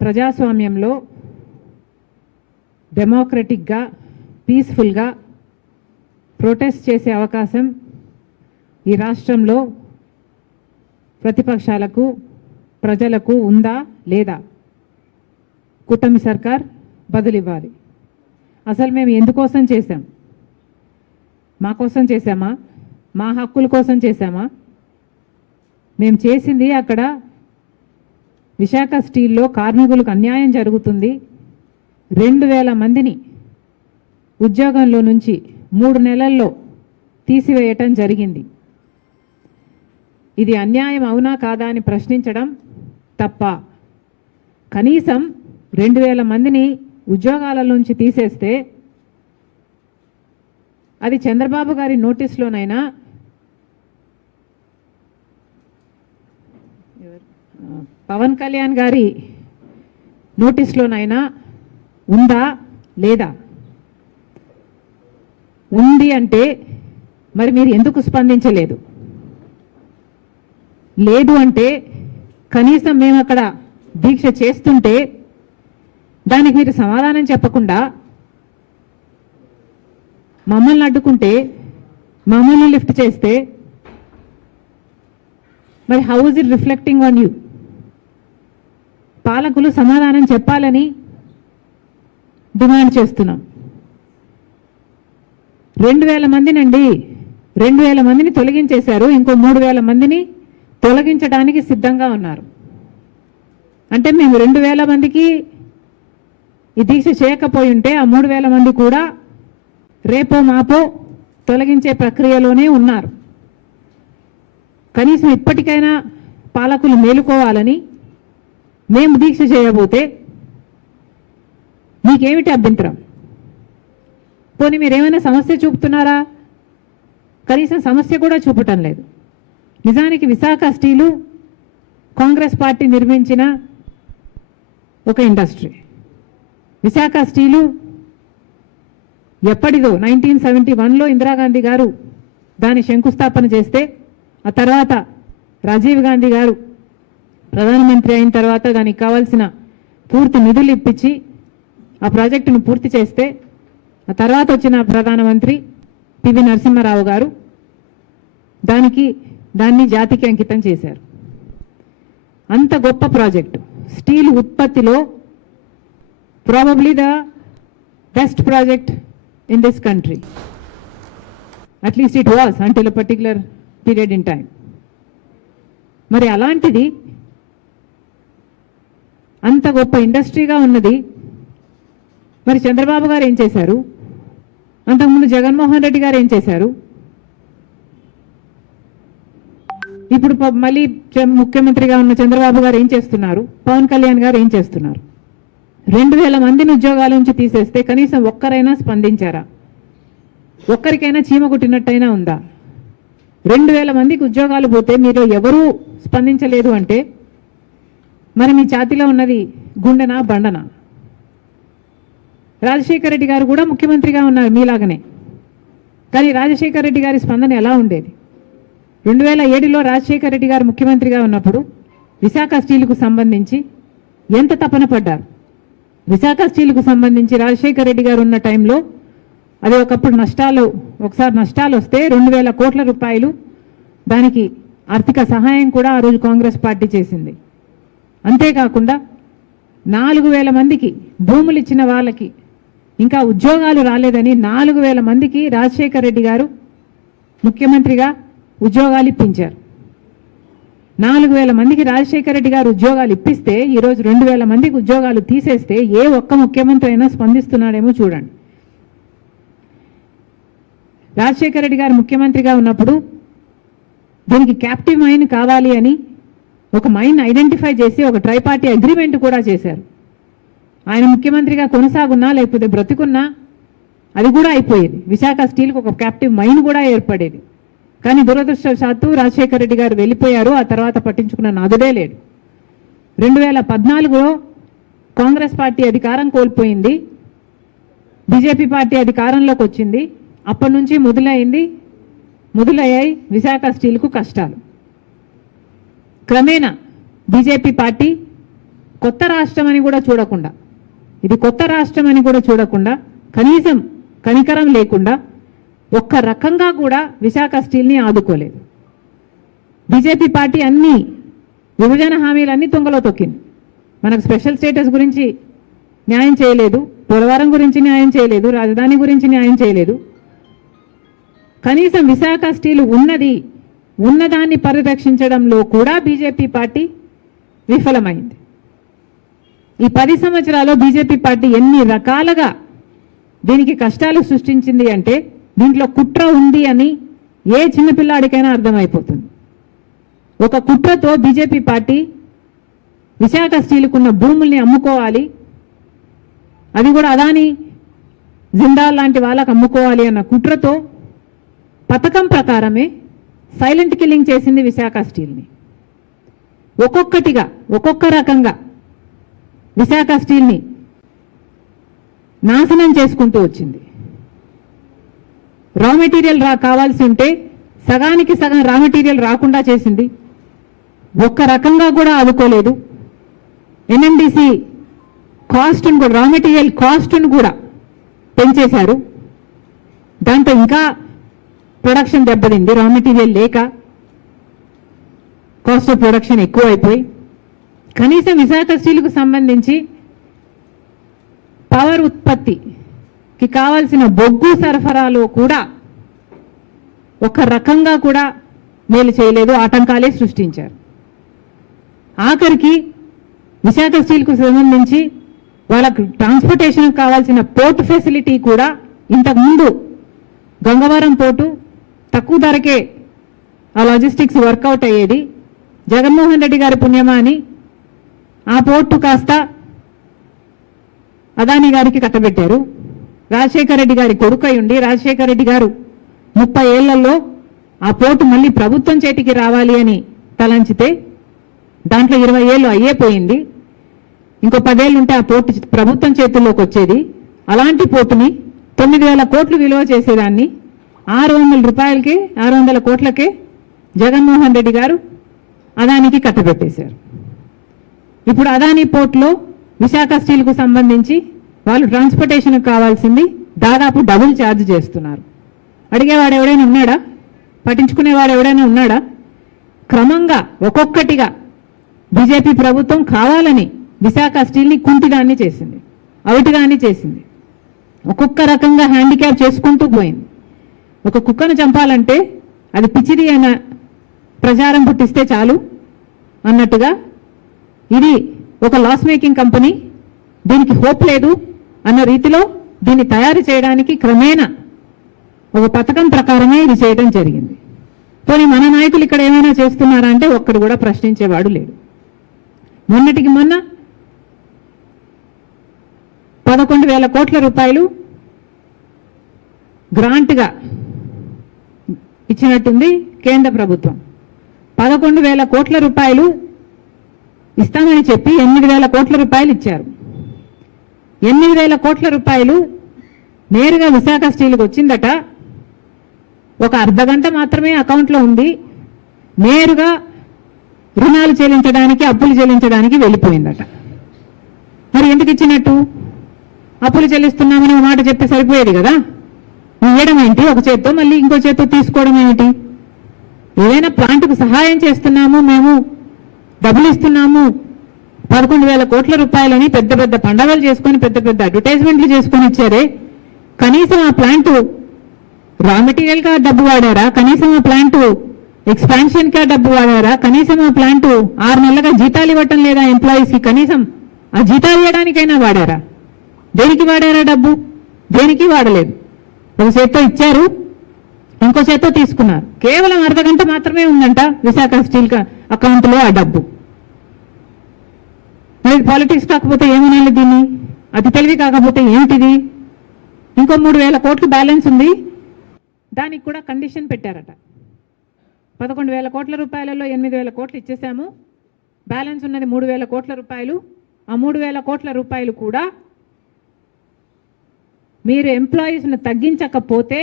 ప్రజాస్వామ్యంలో డెమోక్రటిక్గా పీస్ఫుల్గా ప్రొటెస్ట్ చేసే అవకాశం ఈ రాష్ట్రంలో ప్రతిపక్షాలకు ప్రజలకు ఉందా లేదా? కూటమి సర్కార్ బదులివ్వాలి. అసలు మేము ఎందుకోసం చేశాం? మా కోసం చేశామా? మా హక్కుల కోసం చేశామా? మేము చేసింది అక్కడ విశాఖ స్టీల్లో కార్మికులకు అన్యాయం జరుగుతుంది. 2000 మందిని ఉద్యోగంలో నుంచి 3 నెలల్లో తీసివేయటం జరిగింది. ఇది అన్యాయం అవునా కాదా అని ప్రశ్నించడం తప్ప. కనీసం 2000 మందిని ఉద్యోగాల నుంచి తీసేస్తే అది చంద్రబాబు గారి నోటీస్లోనైనా పవన్ కళ్యాణ్ గారి నోటీస్లోనైనా ఉందా లేదా? ఉంది అంటే మరి మీరు ఎందుకు స్పందించలేదు? లేదు అంటే కనీసం మేము అక్కడ దీక్ష చేస్తుంటే దానికి మీరు సమాధానం చెప్పకుండా మమ్మల్ని అడ్డుకుంటే, మమ్మల్ని లిఫ్ట్ చేస్తే మరి how is it reflecting on you? పాలకులు సమాధానం చెప్పాలని డిమాండ్ చేస్తున్నాం. 2000 మందినండి, 2000 మందిని తొలగించేశారు. ఇంకో 3000 మందిని తొలగించడానికి సిద్ధంగా ఉన్నారు. అంటే మేము 2000 మందికి ఈ దీక్ష చేయకపోయి ఉంటే ఆ 3000 మంది కూడా రేపో మాపో తొలగించే ప్రక్రియలోనే ఉన్నారు. కనీసం ఇప్పటికైనా పాలకులు మేలుకోవాలని మేము దీక్ష చేయబోతే మీకేమిటి అభ్యంతరం? పోనీ మీరేమైనా సమస్య చూపుతున్నారా? కనీసం సమస్య కూడా చూపటం లేదు. నిజానికి విశాఖ స్టీలు కాంగ్రెస్ పార్టీ నిర్మించిన ఒక ఇండస్ట్రీ. విశాఖ స్టీలు ఎప్పటిదో 1971లో ఇందిరాగాంధీ గారు దాని శంకుస్థాపన చేస్తే, ఆ తర్వాత రాజీవ్ గాంధీ గారు ప్రధానమంత్రి అయిన తర్వాత దానికి కావాల్సిన పూర్తి నిధులు ఇప్పించి ఆ ప్రాజెక్టును పూర్తి చేస్తే, ఆ తర్వాత వచ్చిన ప్రధానమంత్రి పివి నరసింహారావు గారు దాన్ని జాతికి అంకితం చేశారు. అంత గొప్ప ప్రాజెక్టు. స్టీల్ ఉత్పత్తిలో probably the best project in this country. At least it was until a particular period in time. మరి అలాంటిది అంత గొప్ప ఇండస్ట్రీగా ఉన్నది మరి చంద్రబాబు గారు ఏం చేశారు? అంతకుముందు జగన్మోహన్ రెడ్డి గారు ఏం చేశారు? ఇప్పుడు మళ్ళీ ముఖ్యమంత్రిగా ఉన్న చంద్రబాబు గారు ఏం చేస్తున్నారు? పవన్ కళ్యాణ్ గారు ఏం చేస్తున్నారు? 2000 మందిని ఉద్యోగాల నుంచి తీసేస్తే కనీసం ఒక్కరైనా స్పందించారా? ఒక్కరికైనా చీమ కుట్టినట్టయినా ఉందా? 2000 మందికి ఉద్యోగాలు పోతే మీరు ఎవరూ స్పందించలేదు అంటే మరి మీ ఛాతీలో ఉన్నది గుండెనా బండనా? రాజశేఖర రెడ్డి గారు కూడా ముఖ్యమంత్రిగా ఉన్నారు మీలాగనే. కానీ రాజశేఖర రెడ్డి గారి స్పందన ఎలా ఉండేది? 2007లో రాజశేఖర రెడ్డి గారు ముఖ్యమంత్రిగా ఉన్నప్పుడు విశాఖ స్టీల్కు సంబంధించి ఎంత తపన పడ్డారు? విశాఖ స్టీల్కు సంబంధించి రాజశేఖర రెడ్డి గారు ఉన్న టైంలో అది ఒకప్పుడు ఒకసారి నష్టాలు వస్తే 2000 కోట్ల రూపాయలు దానికి ఆర్థిక సహాయం కూడా ఆ రోజు కాంగ్రెస్ పార్టీ చేసింది. అంతేకాకుండా 4000 మందికి భూములు ఇచ్చిన వాళ్ళకి ఇంకా ఉద్యోగాలు రాలేదని 4000 మందికి రాజశేఖర రెడ్డి గారు ముఖ్యమంత్రిగా ఉద్యోగాలు ఇప్పించారు. 4000 మందికి రాజశేఖర రెడ్డి గారు ఉద్యోగాలు ఇప్పిస్తే ఈరోజు 2000 మందికి ఉద్యోగాలు తీసేస్తే ఏ ఒక్క ముఖ్యమంత్రి అయినా స్పందిస్తున్నాడేమో చూడండి. రాజశేఖర రెడ్డి గారు ముఖ్యమంత్రిగా ఉన్నప్పుడు దీనికి క్యాప్టివ్ మైన్ కావాలి అని ఒక మైన్ ఐడెంటిఫై చేసి ఒక ట్రైపార్టీ అగ్రిమెంట్ కూడా చేశారు. ఆయన ముఖ్యమంత్రిగా కొనసాగున్నా లేకపోతే బ్రతికున్నా అది కూడా అయిపోయేది. విశాఖ స్టీల్కి ఒక క్యాప్టివ్ మైన్ కూడా ఏర్పడేది. కానీ దురదృష్టవశాత్తు రాజశేఖర రెడ్డి గారు వెళ్ళిపోయారు. ఆ తర్వాత పట్టించుకున్న నాదుడే లేడు. 2014లో కాంగ్రెస్ పార్టీ అధికారం కోల్పోయింది, బీజేపీ పార్టీ అధికారంలోకి వచ్చింది. అప్పటి నుంచి మొదలయ్యాయి విశాఖ స్టీల్కు కష్టాలు. క్రమేణా బీజేపీ పార్టీ కొత్త రాష్ట్రం అని కూడా చూడకుండా, ఇది కొత్త రాష్ట్రం అని కూడా చూడకుండా, కనీసం కనికరం లేకుండా ఒక్క రకంగా కూడా విశాఖ స్టీల్ని ఆదుకోలేదు. బీజేపీ పార్టీ అన్ని విభజన హామీలన్నీ తుంగలో తొక్కింది. మనకు స్పెషల్ స్టేటస్ గురించి న్యాయం చేయలేదు, పోలవరం గురించి న్యాయం చేయలేదు, రాజధాని గురించి న్యాయం చేయలేదు. కనీసం విశాఖ స్టీల్ ఉన్నదాన్ని పరిరక్షించడంలో కూడా బీజేపీ పార్టీ విఫలమైంది. ఈ 10 సంవత్సరాల్లో బీజేపీ పార్టీ ఎన్ని రకాలుగా దీనికి కష్టాలు సృష్టించింది అంటే దీంట్లో కుట్ర ఉంది అని ఏ చిన్నపిల్లాడికైనా అర్థమైపోతుంది. ఒక కుట్రతో బీజేపీ పార్టీ విశాఖ స్టీల్కున్న భూముల్ని అమ్ముకోవాలి, అది కూడా అదాని జిందాల్ లాంటి వాళ్ళకు అమ్ముకోవాలి అన్న కుట్రతో పథకం ప్రకారమే సైలెంట్ కిల్లింగ్ చేసింది విశాఖ స్టీల్ని. ఒక్కొక్కటిగా ఒక్కొక్క రకంగా విశాఖ స్టీల్ని నాశనం చేసుకుంటూ వచ్చింది. రా మెటీరియల్ కావాల్సి ఉంటే సగానికి సగం రా మెటీరియల్ రాకుండా చేసింది. ఒక్క రకంగా కూడా ఆదుకోలేదు. ఎన్ఎండిసి కాస్ట్ను కూడా, రా మెటీరియల్ కాస్ట్ను కూడా పెంచేశారు. దాంతో ఇంకా ప్రొడక్షన్ దెబ్బతింది. రా మెటీరియల్ లేక కాస్ట్ ఆఫ్ ప్రొడక్షన్ ఎక్కువ అయిపోయి కనీసం విశాఖ స్టీల్కు సంబంధించి పవర్ ఉత్పత్తికి కావాల్సిన బొగ్గు సరఫరాలో కూడా ఒక రకంగా కూడా మేలు చేయలేదు, ఆటంకాలే సృష్టించారు. ఆఖరికి విశాఖ స్టీల్కు సంబంధించి వాళ్ళకు ట్రాన్స్పోర్టేషన్ కావాల్సిన పోర్ట్ ఫెసిలిటీ కూడా ఇంతకుముందు గంగవరం పోర్టు తక్కువ ధరకే ఆ లాజిస్టిక్స్ వర్కౌట్ అయ్యేది. జగన్మోహన్ రెడ్డి గారి పుణ్యమా అని ఆ పోర్టు కాస్త అదాని గారికి కట్టబెట్టారు. రాజశేఖర రెడ్డి గారి కొడుకై ఉండి రాజశేఖర రెడ్డి గారు 30 ఏళ్లలో ఆ పోర్టు మళ్ళీ ప్రభుత్వం చేతికి రావాలి అని తలంచితే దాంట్లో 20 ఏళ్ళు అయ్యేపోయింది. ఇంకో 10 ఏళ్ళు ఉంటే ఆ పోర్టు ప్రభుత్వం చేతుల్లోకి వచ్చేది. అలాంటి పోర్టుని 9,000 కోట్లు విలువ చేసేదాన్ని 600 కోట్లకే జగన్మోహన్ రెడ్డి గారు అదానికి కట్టబెట్టేశారు. ఇప్పుడు అదాని పోర్టులో విశాఖ స్టీల్కు సంబంధించి వాళ్ళు ట్రాన్స్పోర్టేషన్కి కావాల్సింది దాదాపు డబుల్ ఛార్జ్ చేస్తున్నారు. అడిగేవాడు ఎవడైనా ఉన్నాడా? పట్టించుకునేవాడు ఎవడైనా ఉన్నాడా? క్రమంగా ఒక్కొక్కటిగా బీజేపీ ప్రభుత్వం కావాలని విశాఖ స్టీల్ని కుంటిదాన్ని చేసింది, అవిటిదాన్ని చేసింది. ఒక్కొక్క రకంగా హ్యాండిక్యాప్ చేసుకుంటూ పోయింది. ఒక కుక్కను చంపాలంటే అది పిచ్చిది అన్న ప్రచారం పుట్టిస్తే చాలు అన్నట్టుగా ఇది ఒక లాస్ మేకింగ్ కంపెనీ, దీనికి హోప్ లేదు అన్న రీతిలో దీన్ని తయారు చేయడానికి క్రమేణా ఒక పథకం ప్రకారమే ఇది చేయడం జరిగింది. పోనీ మన నాయకులు ఇక్కడ ఏమైనా చేస్తున్నారా అంటే ఒక్కడు కూడా ప్రశ్నించేవాడు లేడు. మొన్నటికి మొన్న 11,000 కోట్ల రూపాయలు గ్రాంట్గా ఇచ్చినట్టుంది కేంద్ర ప్రభుత్వం. 11,000 కోట్ల రూపాయలు ఇస్తామని చెప్పి 8,000 కోట్ల రూపాయలు ఇచ్చారు. 8,000 కోట్ల రూపాయలు నేరుగా విశాఖ స్టీల్కి వచ్చిందట. ఒక అర్ధగంట మాత్రమే అకౌంట్లో ఉంది. నేరుగా రుణాలు చెల్లించడానికి, అప్పులు చెల్లించడానికి వెళ్ళిపోయిందట. మరి ఎందుకు ఇచ్చినట్టు? అప్పులు చెల్లిస్తున్నామని ఒక మాట చెప్తే సరిపోయేది కదా. ఇవ్వడం ఏంటి ఒక చేత్తో, మళ్ళీ ఇంకో చేత్తో తీసుకోవడం ఏమిటి? ఏదైనా ప్లాంట్కు సహాయం చేస్తున్నాము, మేము డబ్బులు ఇస్తున్నాము 11,000 కోట్ల రూపాయలని పెద్ద పెద్ద పండగలు చేసుకొని పెద్ద పెద్ద అడ్వర్టైజ్మెంట్లు చేసుకొని ఇచ్చారే. కనీసం ఆ ప్లాంట్ రా మెటీరియల్గా డబ్బు వాడారా? కనీసం ఆ ప్లాంట్ ఎక్స్పాన్షన్గా డబ్బు వాడారా? కనీసం ఆ ప్లాంట్ 6 నెలలుగా జీతాలు ఇవ్వటం లేదా ఎంప్లాయీస్కి? కనీసం ఆ జీతాలు ఇవ్వడానికైనా వాడారా? దేనికి వాడారా డబ్బు? దేనికి వాడలేదు. ఒక చేత్తో ఇచ్చారు, ఇంకో చేత్తో తీసుకున్నారు. కేవలం అర్ధగంట మాత్రమే ఉందంట విశాఖ స్టీల్ అకౌంట్లో ఆ డబ్బు. మరి పాలిటిక్స్ కాకపోతే ఏమనాలి దీన్ని? అతి తెలివి కాకపోతే ఏమిటిది? ఇంకో 3,000 కోట్లు బ్యాలెన్స్ ఉంది, దానికి కూడా కండిషన్ పెట్టారట. 11,000 కోట్ల రూపాయలలో 8,000 కోట్లు ఇచ్చేసాము, బ్యాలెన్స్ ఉన్నది 3,000 కోట్ల రూపాయలు. ఆ 3,000 కోట్ల రూపాయలు కూడా మీరు ఎంప్లాయీస్ను తగ్గించకపోతే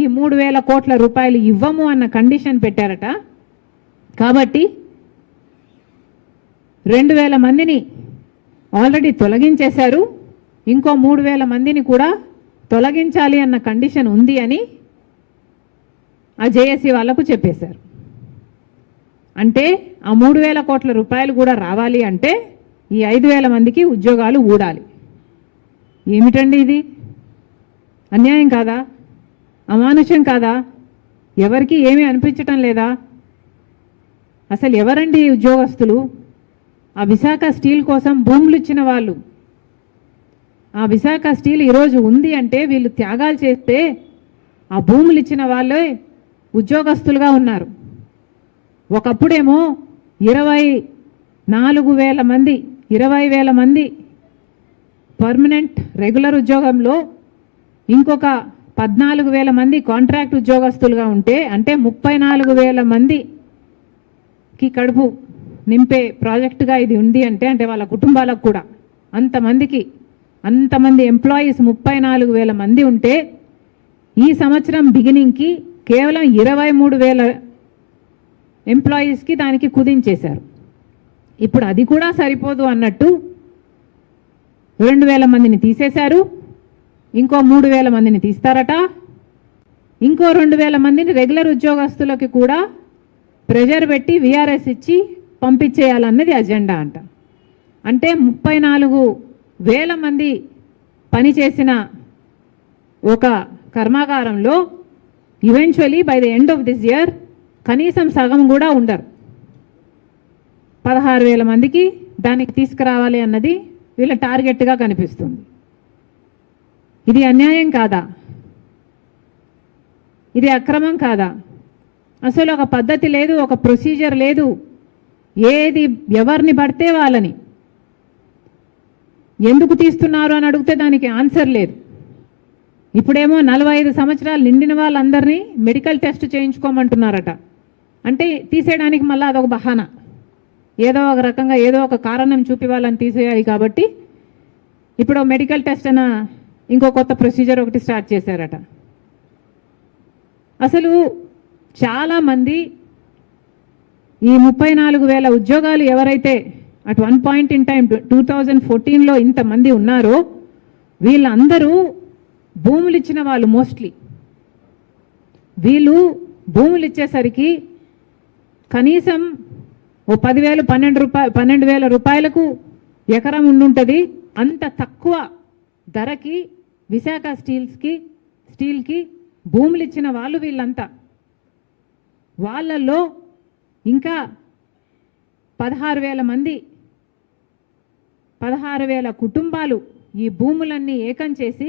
ఈ 3,000 కోట్ల రూపాయలు ఇవ్వము అన్న కండిషన్ పెట్టారట. కాబట్టి 2,000 మందిని ఆల్రెడీ తొలగించేశారు. ఇంకో 3,000 మందిని కూడా తొలగించాలి అన్న కండిషన్ ఉంది అని ఆ జేఏసీ వాళ్లకు చెప్పేశారు. అంటే ఆ 3,000 కోట్ల రూపాయలు కూడా రావాలి అంటే ఈ 5,000 మందికి ఉద్యోగాలు ఊడాలి. ఏమిటండి ఇది? అన్యాయం కాదా? అమానుషం కాదా? ఎవరికి ఏమీ అనిపించటం లేదా? అసలు ఎవరండి ఈ ఉద్యోగస్తులు? ఆ విశాఖ స్టీల్ కోసం భూములు ఇచ్చిన వాళ్ళు. ఆ విశాఖ స్టీల్ ఈరోజు ఉంది అంటే వీళ్ళు త్యాగాలు చేస్తే ఆ భూములు ఇచ్చిన వాళ్ళే ఉద్యోగస్తులుగా ఉన్నారు. ఒకప్పుడేమో 24,000 మంది 20,000 మంది పర్మనెంట్ రెగ్యులర్ ఉద్యోగంలో ఇంకొక 14,000 మంది కాంట్రాక్ట్ ఉద్యోగస్తులుగా ఉంటే అంటే 34,000 మందికి కడుపు నింపే ప్రాజెక్టుగా ఇది ఉంది అంటే వాళ్ళ కుటుంబాలకు కూడా అంతమంది ఎంప్లాయీస్ 34,000 మంది ఉంటే ఈ సంవత్సరం బిగినింగ్కి కేవలం 23,000 ఎంప్లాయీస్కి దానికి కుదించేశారు. ఇప్పుడు అది కూడా సరిపోదు అన్నట్టు 2,000 మందిని తీసేశారు. ఇంకో 3,000 మందిని తీస్తారట. ఇంకో 2,000 మందిని రెగ్యులర్ ఉద్యోగస్తులకి కూడా ప్రెజర్ పెట్టి విఆర్ఎస్ ఇచ్చి పంపించేయాలన్నది అజెండా అంట. అంటే 34,000 మంది పనిచేసిన ఒక కర్మాగారంలో eventually by the end of this year కనీసం సగం కూడా ఉండరు. 16,000 మందికి దానికి తీసుకురావాలి అన్నది వీళ్ళ టార్గెట్గా కనిపిస్తుంది. ఇది అన్యాయం కాదా? ఇది అక్రమం కాదా? అసలు ఒక పద్ధతి లేదు, ఒక ప్రొసీజర్ లేదు. ఏది ఎవరిని పడితే వాళ్ళని ఎందుకు తీస్తున్నారు అని అడిగితే దానికి ఆన్సర్ లేదు. ఇప్పుడేమో 45 సంవత్సరాలు నిండిన వాళ్ళందరినీ మెడికల్ టెస్ట్ చేయించుకోమంటున్నారట. అంటే తీసేయడానికి మళ్ళీ అదొక బహానా, ఏదో ఒక రకంగా ఏదో ఒక కారణం చూపి వాళ్ళని తీసేయాలి కాబట్టి ఇప్పుడు మెడికల్ టెస్ట్ అన్న ఇంకో కొత్త ప్రొసీజర్ ఒకటి స్టార్ట్ చేశారట. అసలు చాలామంది ఈ 34,000 ఉద్యోగాలు ఎవరైతే at one point in time 2014లో ఇంతమంది ఉన్నారో వీళ్ళందరూ భూములు ఇచ్చిన వాళ్ళు. మోస్ట్లీ వీళ్ళు భూములు ఇచ్చేసరికి కనీసం ఓ 10,000 12,000 రూపాయలకు ఎకరం ఉండుంటుంది. అంత తక్కువ ధరకి విశాఖ స్టీల్కి భూములు ఇచ్చిన వాళ్ళు వీళ్ళంతా. వాళ్ళల్లో ఇంకా 16,000 మంది 16,000 కుటుంబాలు ఈ భూములన్నీ ఏకం చేసి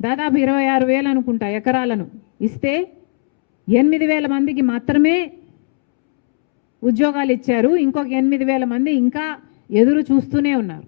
దాదాపు 26,000 అనుకుంటా ఎకరాలను ఇస్తే 8,000 మందికి మాత్రమే ఉద్యోగాలు ఇచ్చారు. ఇంకొక 8,000 మంది ఇంకా ఎదురు చూస్తూనే ఉన్నారు.